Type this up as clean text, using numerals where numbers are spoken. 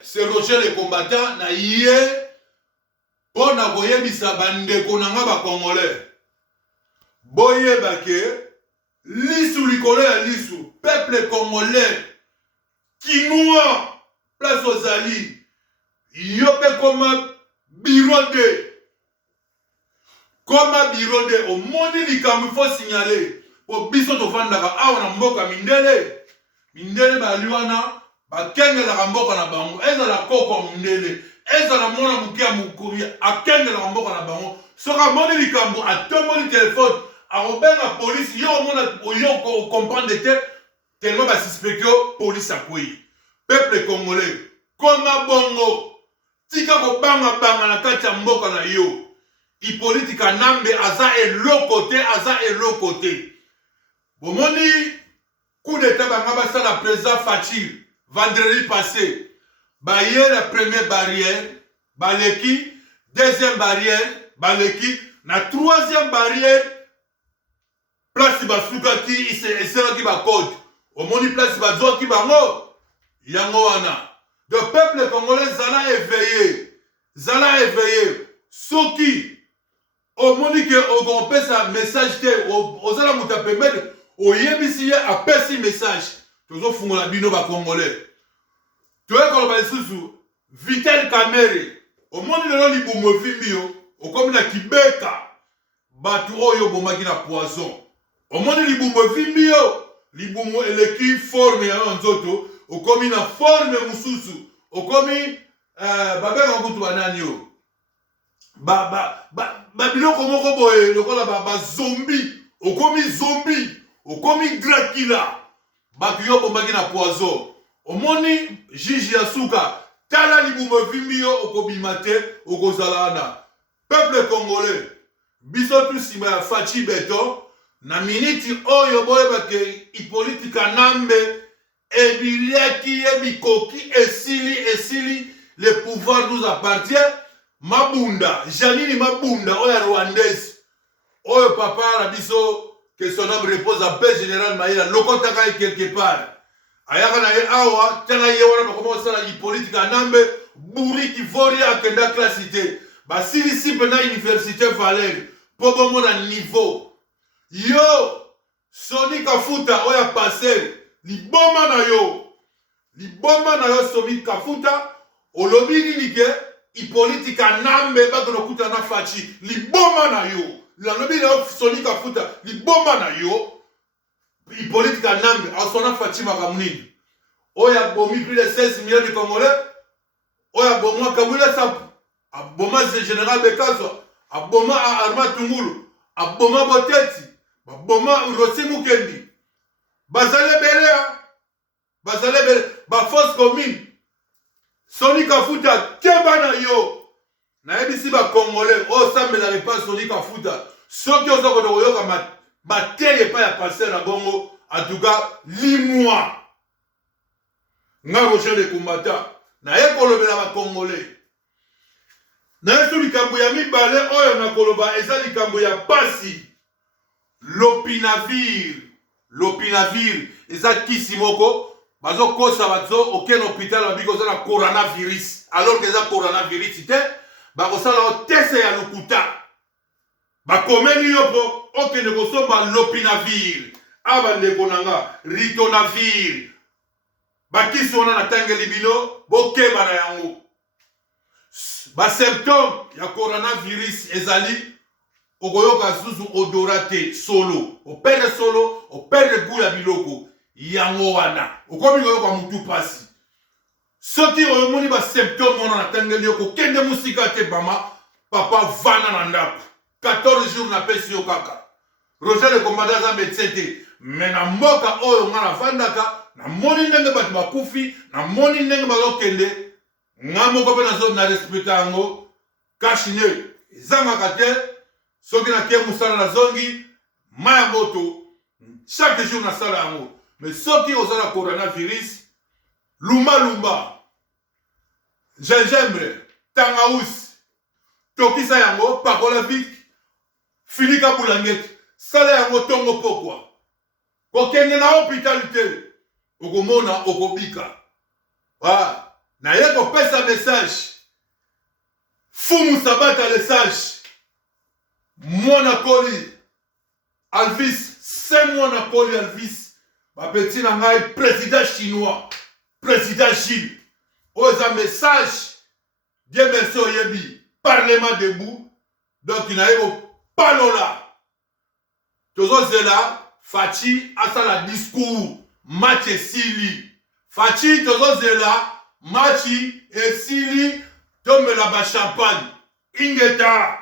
C'est Roger le combattant na yé pour na koyebisa bandeko na nga ba Congolais. Boye bake lisu likolo ya lisu peuple congolais kinois place aux alliés yope koma bureau de au monde likambo faut signaler pour biso to fandaka awa na mboka mindele baliwana bakengela mboka na bango ezala koko mindele ezala mona mukia mukuri akengela mboka na bango soka monde likambo atomoni téléphone arobenga police yo mona yo comprendre que tellement ba suspect que police akui peuple congolais koma bongo tika ko banga na kati ya mboka na yo ipolitika nambe aza elo côté bomoni coup d'état banga basa la président Fachi vendredi passé baye la première barrière baleki deuxième barrière baleki na troisième barrière place basukaki iselaki ba code omoni place bazoki bango yango wana le peuple congolais zala éveillé soki omoni ke ogompesa message te ozala mutu apemete oyebisi ye apesi message tozofungola bino ba congolais toyekoloba lisusu Vitel Kamerhe omoni lelo libumu evimbi yo okomi na kibeka bato oyo bomaki na poison omoni libumu evimbi yo libumu eleki forme ya nzoto okomi na forme mususu okomi babenga kutu banani yo biloko moko boye lokola zombie okomi Dracula bato yo bombaki na poison omoni juge ya suka tala libumu evimbi yo okobima te okozala na peuple congolais biso tu nsima ya Fachi Beton na miniti oyo boyebake ipolitika nambe ebiliaki ebikoki esili le pouvoir nous appartient Mabunda Janini Mabunda oya rwandaise oyo papa na biso que son âme repose en paix général Maïla lokotaka quelque part ayaka na ye awa tala ye wana bakoma osala ipolitika nambe buri kivori akenda classité basilisi mpe na université Valère po bomona niveau yo Soni Kafuta oya passer liboma na yo Soni Kafuta olobi nini ke ipolitika nambe bakono kuta na Fachi liboma na yo lalobi na Soni Kafuta liboma na yo ipolitika nambe asona Fachi makamnini oya bomi plus de 16 millions de Congolais oya bomwa Kabila Sapu aboma général Bekazo aboma Arma Tungulu aboma Boteti baboma Rossi Mukendi bazale bele ba force commune Soni Kafuta keba na yo na ebisi ba Congolais o sambela repas Soni Kafuta soki oza ko yoka mateye pa ya passer na bongo en tout cas limwa nga Roger le combattant na ekolobela ba Congolais na yesu likambo ya mibale oyo na koloba eza likambo ya pasi Lopinavir eza kisi moko bazokosa bazo aucun hôpital babiki oza na coronavirus alors que eza coronavirus te bakosala tese ya lokuta bakomeni yo po okende kosomba Lopinavir abandeko nanga Ritonavir bakisi wana natangeli bino bokeba na yango basymptôme ya coronavirus ezali okoyoka susu odorate solo operde goût ya biloko yango wana okomi koyoka mutu pasi soki oyomoni basymptôme wana natangeli yo kokende musika te bama papa vana na ndako 14 jours napesi yo kaka Roger le combattant aza médecin te me na mboka oyo nga navandaka namoni ndenge bato bakufi namoni ndenge bazokende nga moko mpe nazo na respecta yango kashine ezangaka te soki natie mosala na zongi maya moto chaque jour nasala yango mais soki oza na coronavirus lumba gingembre tangausi tokisa yango pakola vik filika bulangeti sala yango tongo pokwa kokende na hôpital te okomona okobika Na ye kopesa message. Fumu Sabata le sage. Mwana koli. Alvis. C'est mwana koli Alvis. Ma petit nangai président chinois. Président Gilles. Osa message. Dieu merci oyebi. Parlement debout. Donc il n'a eu pas là. Tozo zela. Fachi asa la discours. Match et Sili. Fachi tozo zela. Match et Sili. Tombe la ba champagne. Ingeta.